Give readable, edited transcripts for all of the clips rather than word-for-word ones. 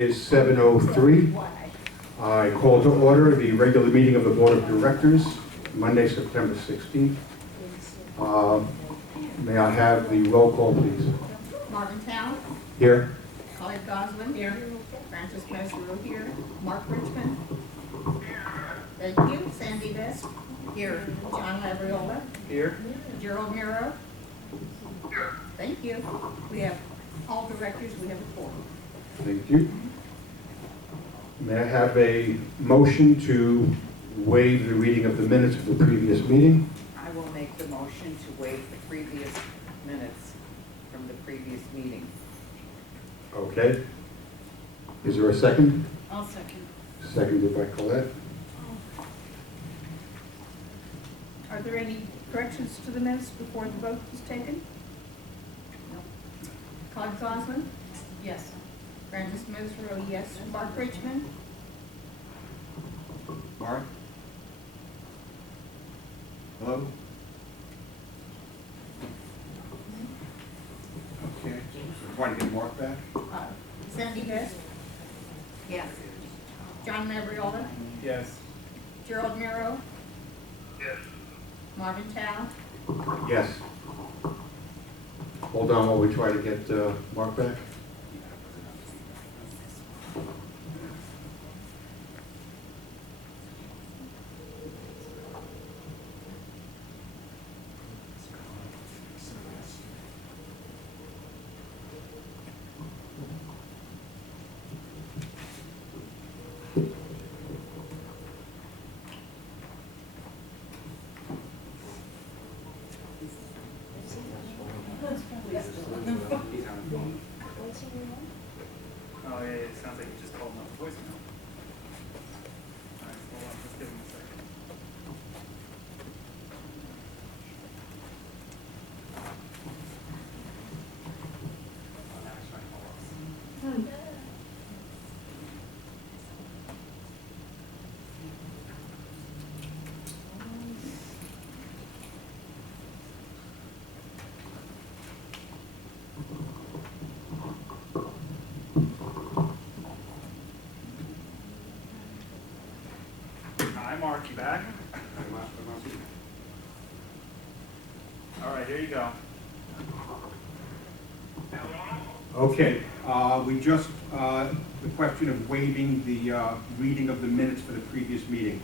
Is 7:03. I call to order the regular meeting of the Board of Directors, Monday, September 16th. May I have the roll call, please? Marvin Town. Here. Clyde Goslin. Here. Francis Mesro here. Mark Richmond. Thank you. Sandy Best. Here. John Labriola. Here. Gerald Miro. Here. Thank you. We have all directors. We have a quorum. Thank you. May I have a motion to waive the reading of the minutes of the previous meeting? I will make the motion to waive the previous minutes from the previous meeting. Okay. Is there a second? I'll second. Seconded by Colette. Are there any corrections to the minutes before the vote is taken? No. Clyde Goslin. Yes. Francis Mesro, yes. Mark Richmond. Mark? Hello? Okay. Want to get Mark back? Sandy Best. Yes. John Labriola. Yes. Gerald Miro. Yes. Marvin Town. Yes. Hold on while we try to get Mark back. Oh, yeah, it sounds like you just called him off the voicemail. All right, hold on, let's give him a second. Oh, now he's trying to call us. Hi, Mark, you back? All right, here you go. Okay, we just, the question of waiving the reading of the minutes for the previous meeting.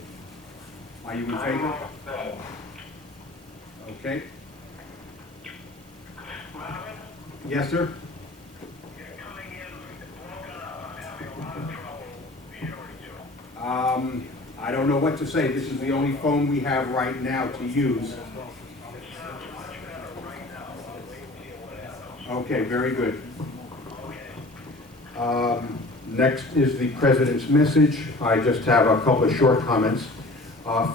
Are you in favor? Okay. Yes, sir? I don't know what to say. This is the only phone we have right now to use. Okay, very good. Next is the President's message. I just have a couple of short comments.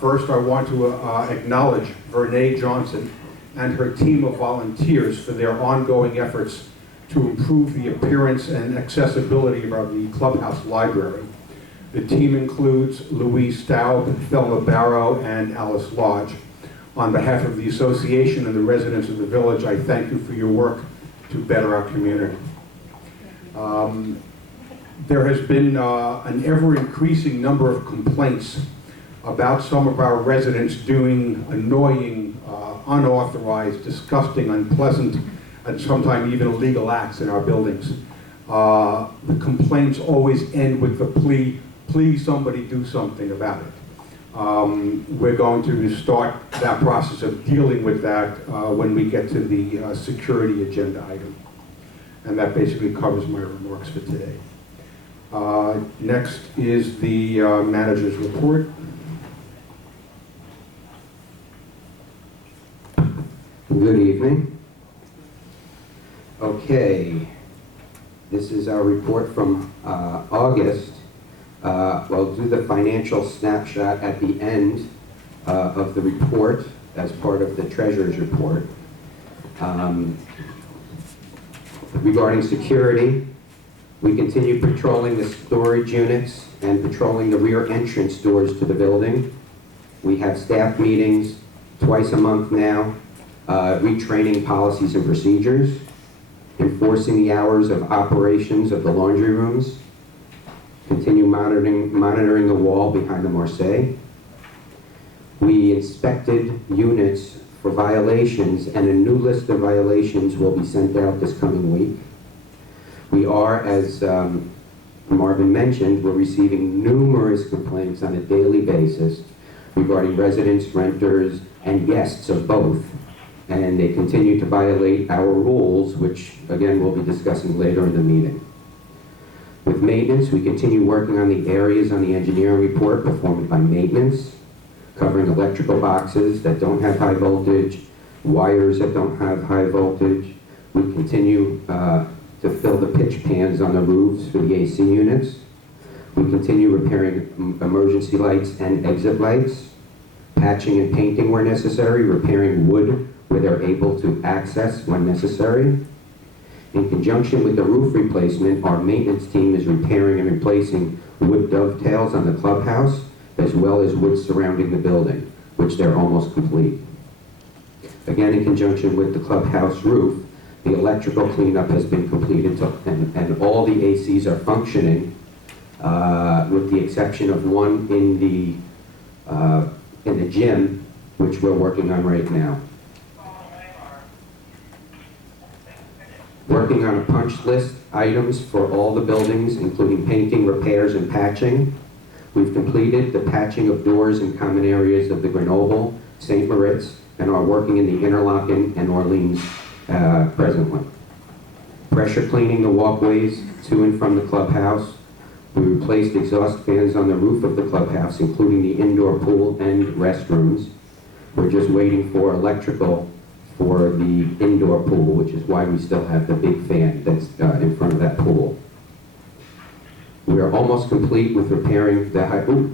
First, I want to acknowledge Vernee Johnson and her team of volunteers for their ongoing efforts to improve the appearance and accessibility of the clubhouse library. The team includes Louise Staub, Thelma Barrow, and Alice Lodge. On behalf of the association and the residents of the village, I thank you for your work to better our community. There has been an ever-increasing number of complaints about some of our residents doing annoying, unauthorized, disgusting, unpleasant, and sometimes even illegal acts in our buildings. The complaints always end with the plea, please somebody do something about it. We're going to start that process of dealing with that when we get to the security agenda item. And that basically covers my remarks for today. Next is the manager's report. Good evening. Okay, this is our report from August. We'll do the financial snapshot at the end of the report as part of the treasurer's report. Regarding security, we continue patrolling the storage units and patrolling the rear entrance doors to the building. We have staff meetings twice a month now, retraining policies and procedures, enforcing the hours of operations of the laundry rooms, continue monitoring the wall behind the Marseille. We inspected units for violations, and a new list of violations will be sent out this coming week. We are, as Marvin mentioned, we're receiving numerous complaints on a daily basis regarding residents, renters, and guests of both. And they continue to violate our rules, which again we'll be discussing later in the meeting. With maintenance, we continue working on the areas on the engineering report performed by maintenance, covering electrical boxes that don't have high voltage, wires that don't have high voltage. We continue to fill the pitch pans on the roofs for the AC units. We continue repairing emergency lights and exit lights, patching and painting where necessary, repairing wood where they're able to access when necessary. In conjunction with the roof replacement, our maintenance team is repairing and replacing wood dovetails on the clubhouse, as well as wood surrounding the building, which they're almost complete. Again, in conjunction with the clubhouse roof, the electrical cleanup has been completed, and all the ACs are functioning, with the exception of one in the gym, which we're working on right now. Working on a punch list items for all the buildings, including painting, repairs, and patching. We've completed the patching of doors in common areas of the Grenoble, St. Moritz, and are working in the Interlaken and Orleans presently. Pressure cleaning the walkways to and from the clubhouse. We replaced exhaust fans on the roof of the clubhouse, including the indoor pool and restrooms. We're just waiting for electrical for the indoor pool, which is why we still have the big fan that's in front of that pool. We are almost complete with repairing the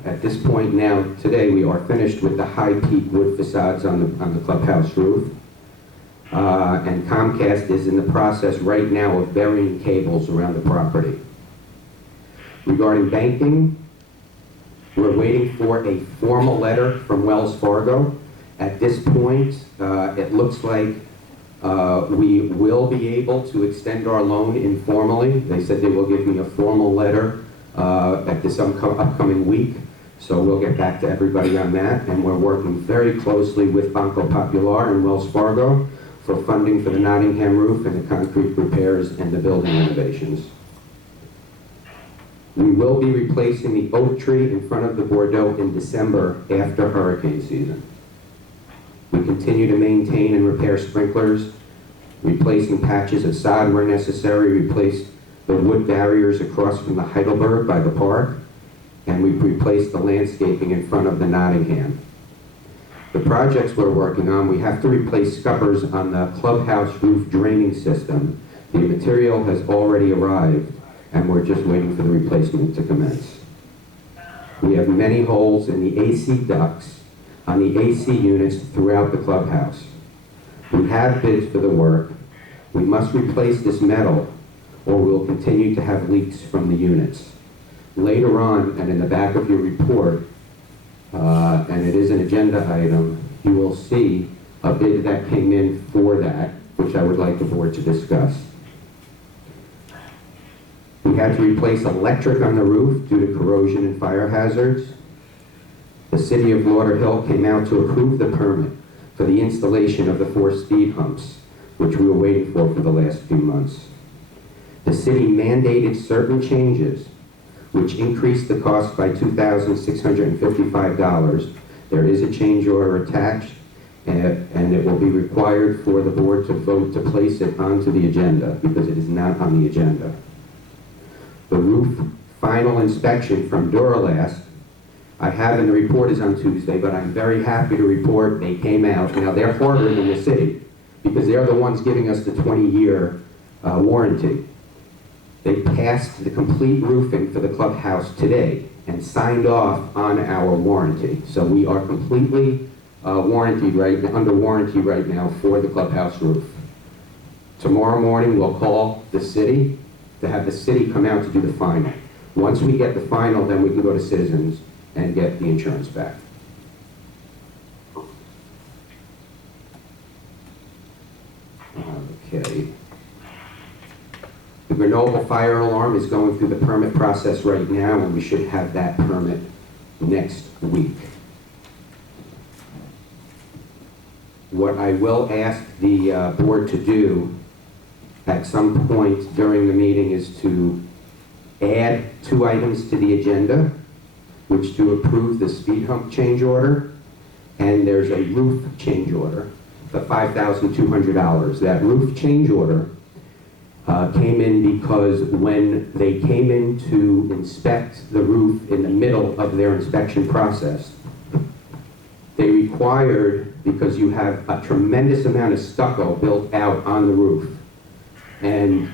at this point now, today, we are finished with the high peak wood facades on the clubhouse roof. And Comcast is in the process right now of burying cables around the property. Regarding banking, we're waiting for a formal letter from Wells Fargo. At this point, it looks like we will be able to extend our loan informally. They said they will give me a formal letter at this upcoming week, so we'll get back to everybody on that. And we're working very closely with Banco Popular and Wells Fargo for funding for the Nottingham roof and the concrete repairs and the building renovations. We will be replacing the oak tree in front of the Bordeaux in December after hurricane season. We continue to maintain and repair sprinklers, replacing patches of sod where necessary, replace the wood barriers across from the Heidelberg by the park, and we've replaced the landscaping in front of the Nottingham. The projects we're working on, we have to replace scuppers on the clubhouse roof draining system. The material has already arrived, and we're just waiting for the replacement to commence. We have many holes in the AC ducts on the AC units throughout the clubhouse. We have bids for the work. We must replace this metal, or we'll continue to have leaks from the units. Later on, and in the back of your report, and it is an agenda item, you will see a bid that came in for that, which I would like the board to discuss. We had to replace electric on the roof due to corrosion and fire hazards. The city of Lauderhill came out to approve the permit for the installation of the 4 speed humps, which we were waiting for the last few months. The city mandated certain changes, which increased the cost by $2,655. There is a change order attached, and it will be required for the board to vote to place it onto the agenda, because it is not on the agenda. The roof final inspection from Duralast, I have in the report is on Tuesday, but I'm very happy to report they came out. Now, they're harder than the city, because they're the ones giving us the 20-year warranty. They passed the complete roofing for the clubhouse today and signed off on our warranty. So we are completely under warranty right now for the clubhouse roof. Tomorrow morning, we'll call the city to have the city come out to do the final. Once we get the final, then we can go to citizens and get the insurance back. Okay. The Grenoble fire alarm is going through the permit process right now, and we should have that permit next week. What I will ask the board to do at some point during the meeting is to add 2 items to the agenda, which to approve the speed hump change order, and there's a roof change order, the $5,200. That roof change order came in because when they came in to inspect the roof in the middle of their inspection process, they required, because you have a tremendous amount of stucco built out on the roof, and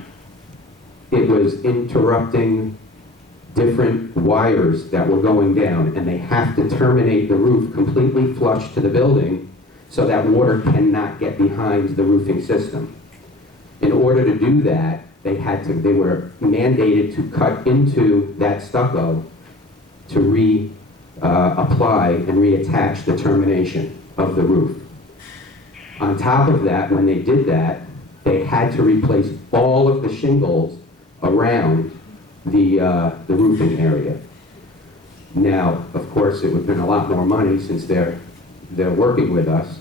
it was interrupting different wires that were going down, and they have to terminate the roof completely flush to the building so that water cannot get behind the roofing system. In order to do that, they were mandated to cut into that stucco to apply and reattach the termination of the roof. On top of that, when they did that, they had to replace all of the shingles around the roofing area. Now, of course, it would have been a lot more money since they're working with us.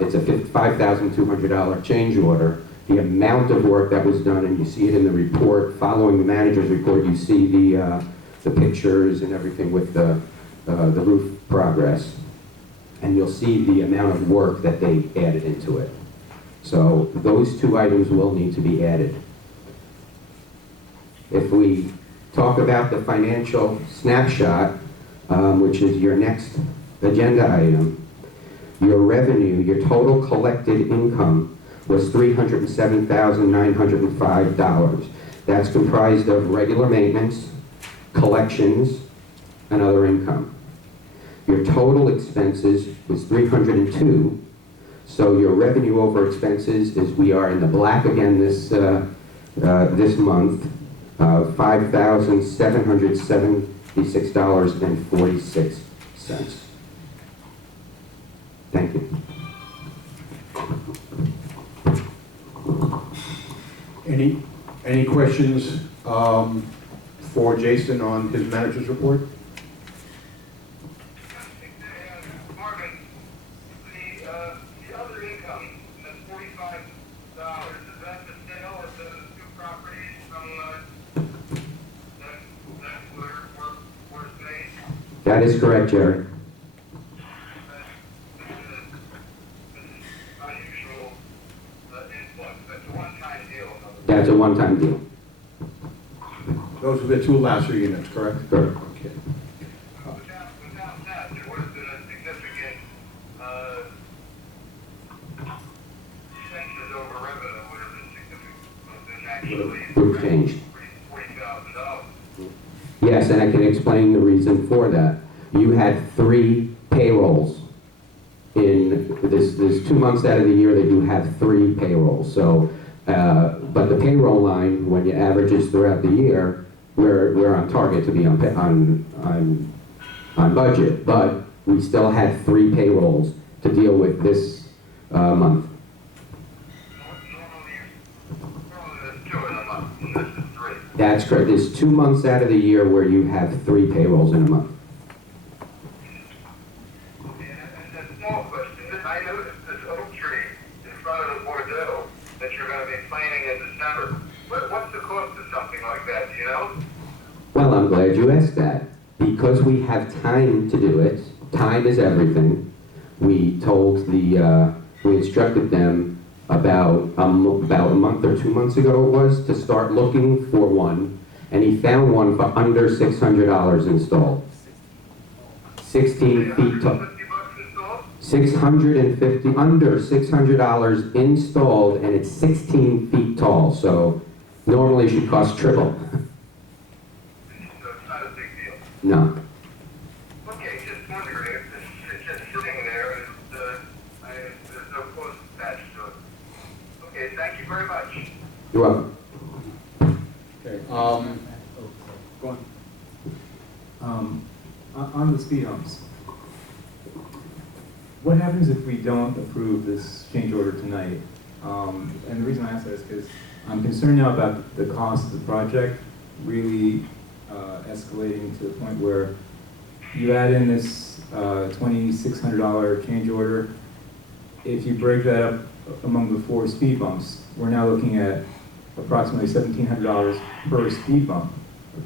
It's a $5,200 change order. The amount of work that was done, and you see it in the report, following the manager's report, you see the pictures and everything with the roof progress, and you'll see the amount of work that they added into it. So those 2 items will need to be added. If we talk about the financial snapshot, which is your next agenda item, your revenue, your total collected income was $307,905. That's comprised of regular maintenance, collections, and other income. Your total expenses was $302. So your revenue over expenses is, we are in the black again this month, $5,776.46. Thank you. Any questions for Jason on his manager's report? Marvin, the other income, that's $45, is that the sale of the 2 properties from that were made? That is correct, Jerry. Unusual influx. That's a one-time deal. That's a one-time deal. Those are the 2 Lasser units, correct? Correct. Okay. Without that, there would have been a significant expenses over revenue would have been significant. Would have been actually Roof change. $40,000. Yes, and I can explain the reason for that. You had 3 payrolls in this. There's 2 months out of the year that you have 3 payrolls. So, but the payroll line, when you averages throughout the year, we're on target to be on budget. But we still had 3 payrolls to deal with this month. Normally there's 2 in a month, and this is 3. That's correct. There's 2 months out of the year where you have 3 payrolls in a month. And a small question, I noticed this oak tree in front of the Bordeaux that you're going to be planting in December. What's the cost of something like that, do you know? Well, I'm glad you asked that. Because we have time to do it, time is everything, we instructed them about a month or 2 months ago it was, to start looking for one, and he found one for under $600 installed. 16 feet tall. $50 installed? 650, under $600 installed, and it's 16 feet tall, so normally it should cost triple. So it's not a big deal. No. Okay, just wondering, if it's just sitting there, there's no cost attached to it. Okay, thank you very much. You're welcome. Okay. Go on. On the speed humps, what happens if we don't approve this change order tonight? And the reason I ask that is because I'm concerned now about the cost of the project really escalating to the point where you add in this $2,600 change order. If you break that up among the 4 speed bumps, we're now looking at approximately $1,700 per speed bump,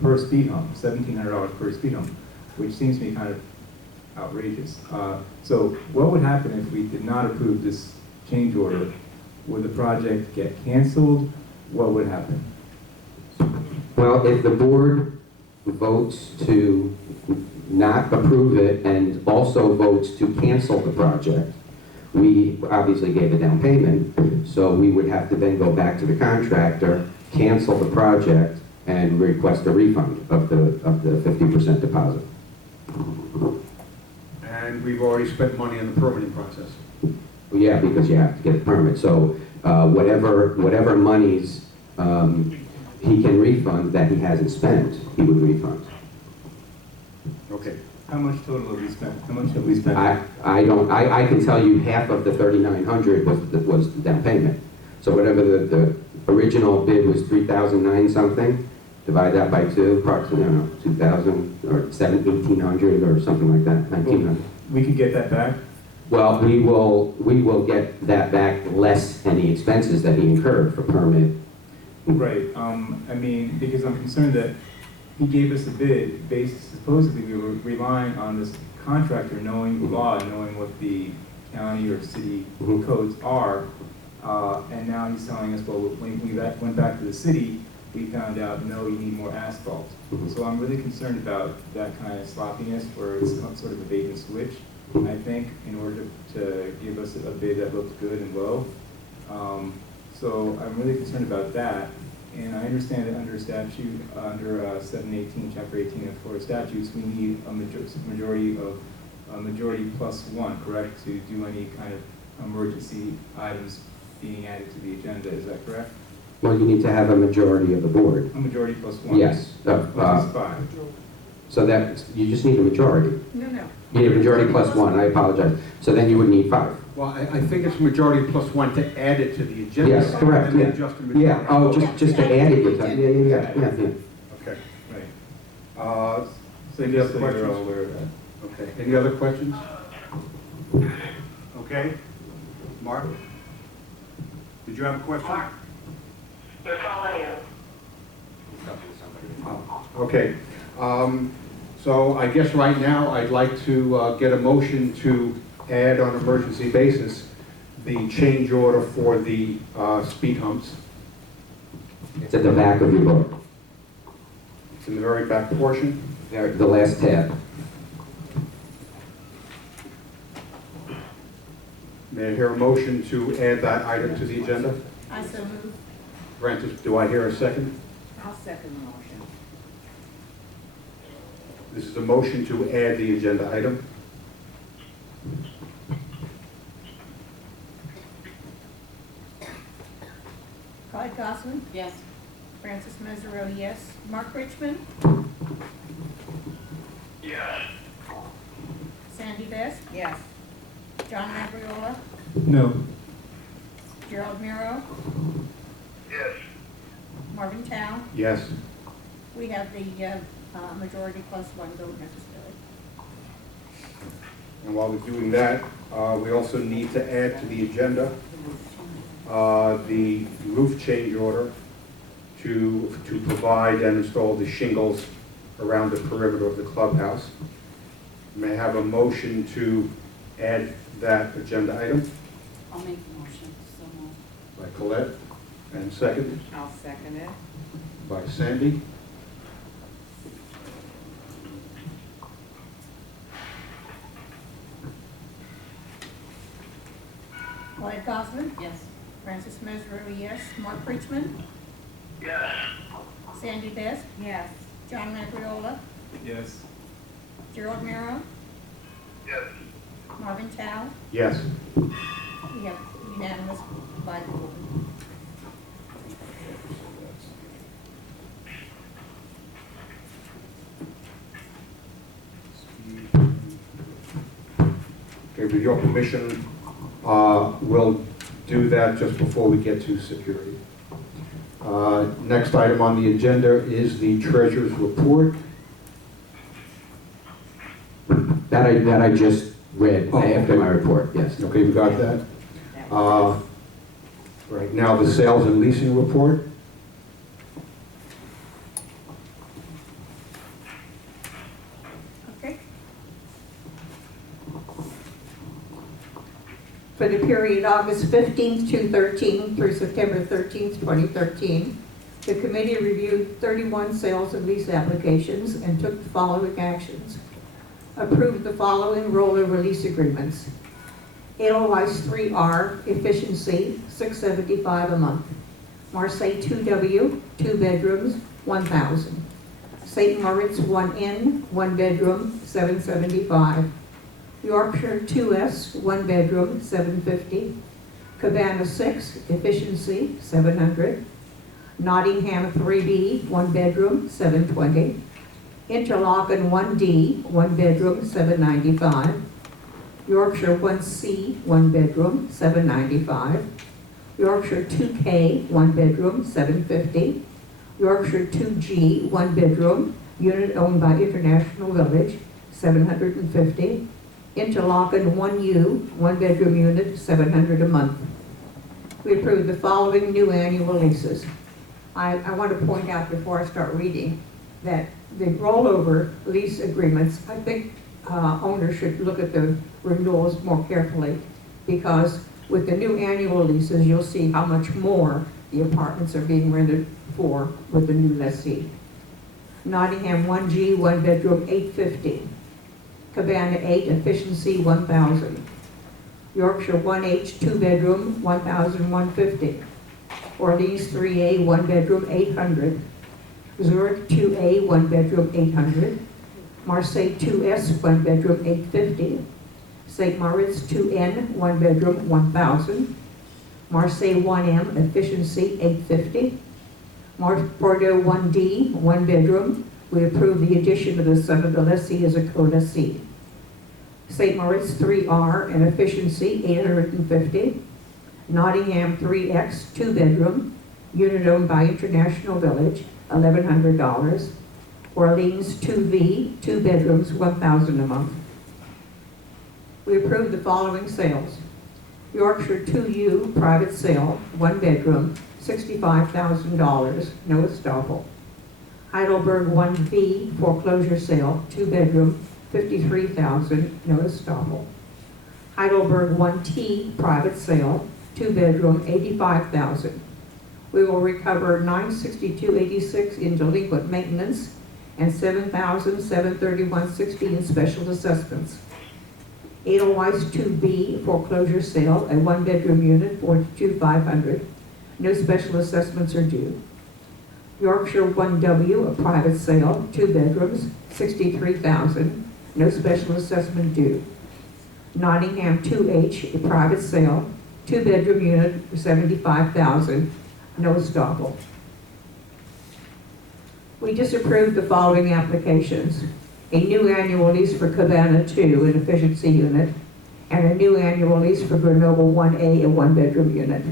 per speed hump, $1,700 per speed hump, which seems to me kind of outrageous. So what would happen if we did not approve this change order? Would the project get canceled? What would happen? Well, if the board votes to not approve it and also votes to cancel the project, we obviously gave a down payment, so we would have to then go back to the contractor, cancel the project, and request a refund of the 50% deposit. And we've already spent money on the permitting process. Well, yeah, because you have to get a permit, so whatever monies he can refund that he hasn't spent, he would refund. Okay. How much total have we spent? How much have we spent? I can tell you half of the 3,900 was the down payment. So whatever the original bid was 3,009 something, divide that by 2, approximately, I don't know, 2,000 or 1,800 or something like that, 1,900. We could get that back? Well, we will get that back less any expenses that he incurred for permit. Right, I mean, because I'm concerned that he gave us a bid based, supposedly we were relying on this contractor knowing the law, knowing what the county or city codes are, and now he's telling us, well, when we went back to the city, we found out, no, you need more asphalt. So I'm really concerned about that kind of sloppiness where it's sort of a bait and switch, I think, in order to give us a bid that looks good and low. So I'm really concerned about that. And I understand that under statute, under 718, Chapter 18 of Florida statutes, we need a majority plus 1, correct, to do any kind of emergency items being added to the agenda. Is that correct? Well, you need to have a majority of the board. A majority plus 1? Yes. Which is 5. So that, you just need a majority. No, no. You need a majority plus 1, I apologize. So then you would need 5. Well, I think it's majority plus 1 to add it to the agenda. Yes, correct, And then yeah. just a majority. Yeah, oh, just to add it, yeah. Okay. Right. So any Just other so you're all questions? aware of that. Okay, any other questions? Okay, Mark? Did you have a question? They're calling you. Oh, okay, so I guess right now I'd like to get a motion to add on emergency basis the change order for the speed humps. It's at the back of your book, It's in the very back portion. there, the last tab. May I hear a motion to add that item to the agenda? I so move. Francis, do I hear a second? I'll second the motion. This is a motion to add the agenda item. Clyde Gossman, Yes. Francis Mesorowski, yes. Mark Richmond, Yes. Sandy Best, Yes. John Labriola, No. Gerald Miro, Yes. Marvin Tao. Yes. We have the majority plus 1 vote necessary. And while we're doing that, we also need to add to the agenda the roof change order to provide and install the shingles around the perimeter of the clubhouse. May I have a motion to add that agenda item I'll make the motion, so moved. by Colette, and second I'll second it. by Sandy. Clyde Gossman, Yes. Francis Mesorowski, yes. Mark Richmond, Yes. Sandy Best, Yes. John Labriola, Yes. Gerald Miro, Yes. Marvin Tao. Yes. We have unanimous by the board. Okay, with your permission, we'll do that just before we get to security. Next item on the agenda is the treasurer's report. That I just read Oh, after okay. my report, yes. Okay, we got that. Right now, the sales and leasing report. Okay. For the period August 15th, 2013 through September 13th, 2013, the committee reviewed 31 sales and lease applications and took the following actions. Approved the following rollover lease agreements. Edelweiss 3R, efficiency, $675 a month. Marseille 2W, 2 bedrooms, $1,000. St. Moritz 1N, 1 bedroom, $775. Yorkshire 2S, 1 bedroom, $750. Cabana 6, efficiency, $700. Nottingham 3B, 1 bedroom, $720. Interlaken 1D, 1 bedroom, $795. Yorkshire 1C, 1 bedroom, $795. Yorkshire 2K, 1 bedroom, $750. Yorkshire 2G, 1 bedroom, unit owned by International Village, $750. Interlaken 1U, 1 bedroom unit, $700 a month. We approved the following new annual leases. I want to point out before I start reading that the rollover lease agreements, I think owners should look at the renewals more carefully, because with the new annual leases, you'll see how much more the apartments are being rented for with the new lessee. Nottingham 1G, 1 bedroom, $850. Cabana 8, efficiency, $1,000. Yorkshire 1H, 2 bedroom, $1,150. Orleans 3A, 1 bedroom, $800. Zurich 2A, 1 bedroom, $800. Marseille 2S, 1 bedroom, $850. St. Moritz 2N, 1 bedroom, $1,000. Marseille 1M, efficiency, $850. Bordeaux 1D, 1 bedroom. We approve the addition of the son of the lessee as a co-lessee. St. Moritz 3R, and efficiency, $850. Nottingham 3X, 2 bedroom, unit owned by International Village, $1,100. Orleans 2V, 2 bedrooms, $1,000 a month. We approved the following sales. Yorkshire 2U, private sale, 1 bedroom, $65,000, no estoppel. Heidelberg 1V, foreclosure sale, 2 bedroom, $53,000, no estoppel. Heidelberg 1T, private sale, 2 bedroom, $85,000. We will recover $962.86 in delinquent maintenance and $7,731.60 in special assessments. Edelweiss 2B, foreclosure sale, a 1 bedroom unit, $42,500. No special assessments are due. Yorkshire 1W, a private sale, 2 bedrooms, $63,000. No special assessment due. Nottingham 2H, a private sale, 2 bedroom unit, $75,000. No estoppel. We disapproved the following applications. A new annual lease for Cabana 2, an efficiency unit, and a new annual lease for Grenoble 1A, a 1 bedroom unit.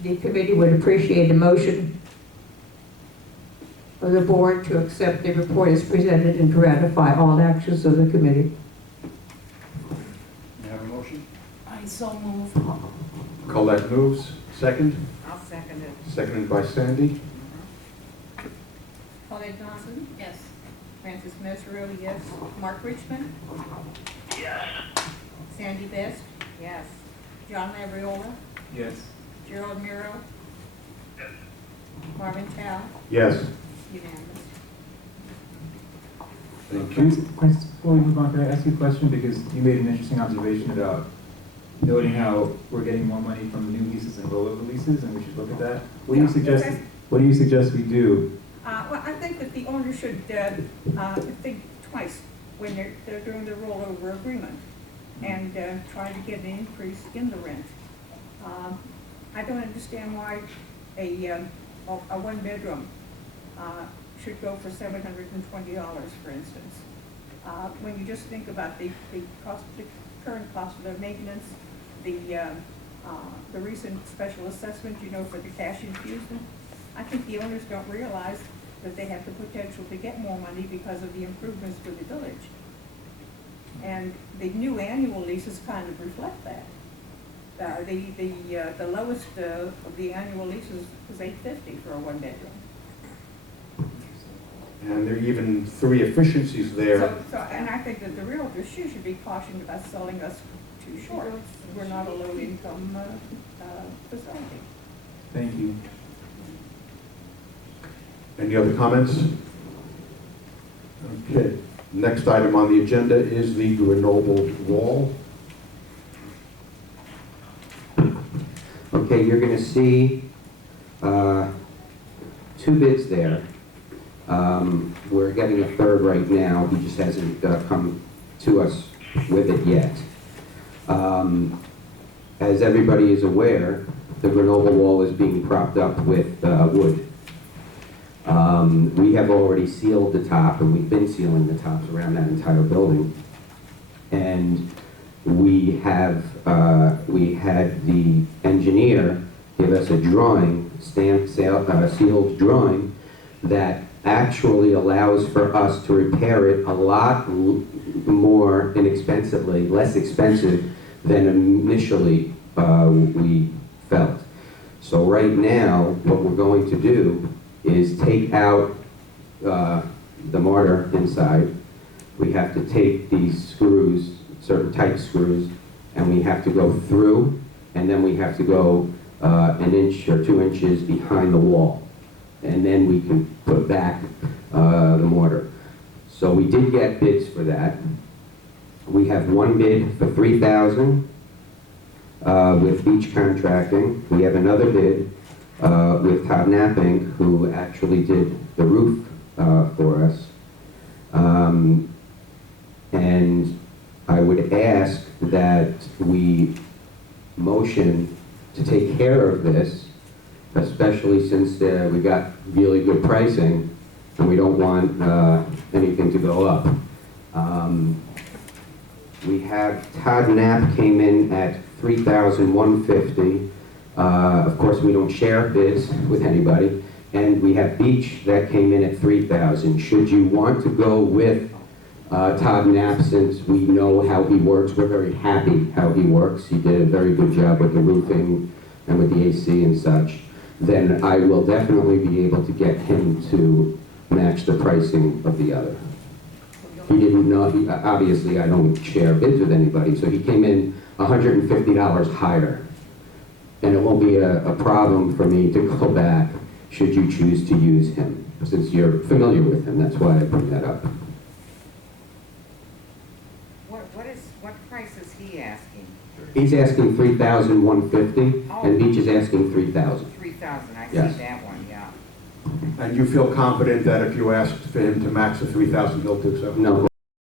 The committee would appreciate a motion of the board to accept the report as presented and to ratify all actions of the committee. May I have a motion? I so move. Colette moves. Second. I'll second it. Seconded by Sandy. Colette Johnson? Yes. Francis Mesro, yes. Mark Richmond? Yes. Sandy Best? Yes. John Labriola? Yes. Gerald Miro? Yes. Marvin Chow? Yes. Unanimous. Thank Can you. before we move on, can I ask you a question? Because you made an interesting observation about noting how we're getting more money from new leases and rollover leases, and we should look at that. What do you Yeah, suggest? okay. What do you suggest we do? Well, I think that the owner should think twice when they're doing the rollover agreement and try to get an increase in the rent. I don't understand why a 1 bedroom should go for $720, for instance. When you just think about the cost, the current cost of the maintenance, the the recent special assessment, you know, for the cash infusion. I think the owners don't realize that they have the potential to get more money because of the improvements for the village. And the new annual leases kind of reflect that. The lowest of the annual leases is $850 for a one-bedroom. And there are even 3 efficiencies there. And I think that the realtors should be cautioned about selling us too short. We're not a low-income facility. Thank you. Any other comments? Okay. Next item on the agenda is the Grenoble Wall. Okay, you're gonna see 2 bids there. We're getting a third right now, he just hasn't come to us with it yet. As everybody is aware, the Grenoble Wall is being propped up with wood. We have already sealed the top, and we've been sealing the tops around that entire building. And we had the engineer give us a drawing, stamped, sealed drawing, that actually allows for us to repair it a lot more inexpensively, less expensive than initially we felt. So right now, what we're going to do is take out the mortar inside. We have to take these screws, certain type screws, and we have to go through, and then we have to go 1 inch or 2 inches behind the wall. And then we can put back the mortar. So we did get bids for that. We have 1 bid for $3,000 with Beach Contracting. We have another bid with Todd Knapping, who actually did the roof for us. And I would ask that we motion to take care of this, especially since we got really good pricing and we don't want anything to go up. We have Todd Knapp came in at $3,150. Of course, we don't share bids with anybody. And we have Beach that came in at $3,000. Should you want to go with Todd Knapp, since we know how he works, we're very happy how he works. He did a very good job with the roofing and with the AC and such. Then I will definitely be able to get him to match the pricing of the other. He didn't know, obviously I don't share bids with anybody, so he came in $150 higher. And it won't be a problem for me to go back should you choose to use him, since you're familiar with him. That's why I bring that up. What price is he asking? He's asking $3,150, and Beach is asking $3,000. 3,000, I see Yes. that one, yeah. And you feel confident that if you asked for him to match the 3,000, he'll do so? No